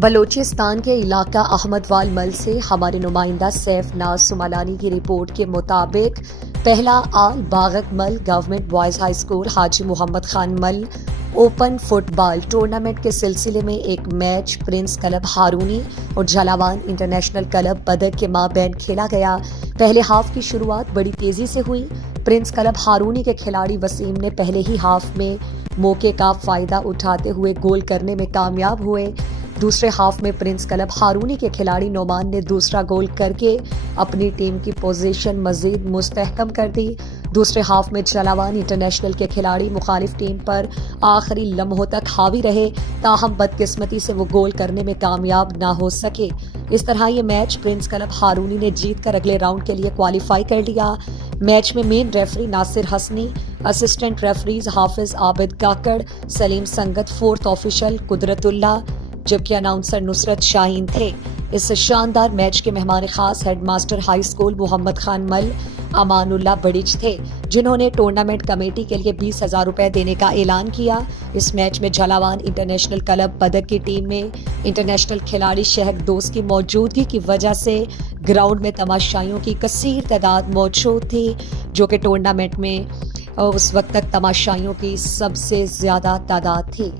بلوچستان کے علاقہ احمد وال مل سے ہمارے نمائندہ سیف ناز سمالانی کی رپورٹ کے مطابق پہلا آل باغک مل گورنمنٹ بوائز ہائی اسکول حاجی محمد خان مل اوپن فٹ بال ٹورنامنٹ کے سلسلے میں ایک میچ پرنس کلب ہارونی اور جلاوان انٹرنیشنل کلب بدر کے مابین کھیلا گیا۔ پہلے ہاف کی شروعات بڑی تیزی سے ہوئی۔ پرنس کلب ہارونی کے کھلاڑی وسیم نے پہلے ہی ہاف میں موقع کا فائدہ اٹھاتے ہوئے گول کرنے میں کامیاب ہوئے۔ دوسرے ہاف میں پرنس کلب ہارونی کے کھلاڑی نعمان نے دوسرا گول کر کے اپنی ٹیم کی پوزیشن مزید مستحکم کر دی۔ دوسرے ہاف میں جلاوان انٹرنیشنل کے کھلاڑی مخالف ٹیم پر آخری لمحوں تک حاوی رہے، تاہم بدقسمتی سے وہ گول کرنے میں کامیاب نہ ہو سکے۔ اس طرح یہ میچ پرنس کلب ہارونی نے جیت کر اگلے راؤنڈ کے لیے کوالیفائی کر لیا۔ میچ میں مین ریفری ناصر حسنی، اسسٹنٹ ریفریز حافظ عابد کاکڑ، سلیم سنگت، فورتھ آفیشل قدرت اللہ، جبکہ اناؤنسر نصرت شاہین تھے۔ اس شاندار میچ کے مہمان خاص head master high school Muhammad Khan مل امان اللہ بڑیچ تھے، جنہوں نے ٹورنامنٹ کمیٹی کے لیے 20,000 روپے دینے کا اعلان کیا۔ اس میچ میں جلاوان انٹرنیشنل کلب بدر کی ٹیم میں انٹرنیشنل کھلاڑی شہر دوست کی موجودگی کی وجہ سے گراؤنڈ میں تماشائیوں کی کثیر تعداد موجود تھی، جو کہ ٹورنامنٹ میں اس وقت تک تماشائیوں کی سب سے زیادہ تعداد تھی۔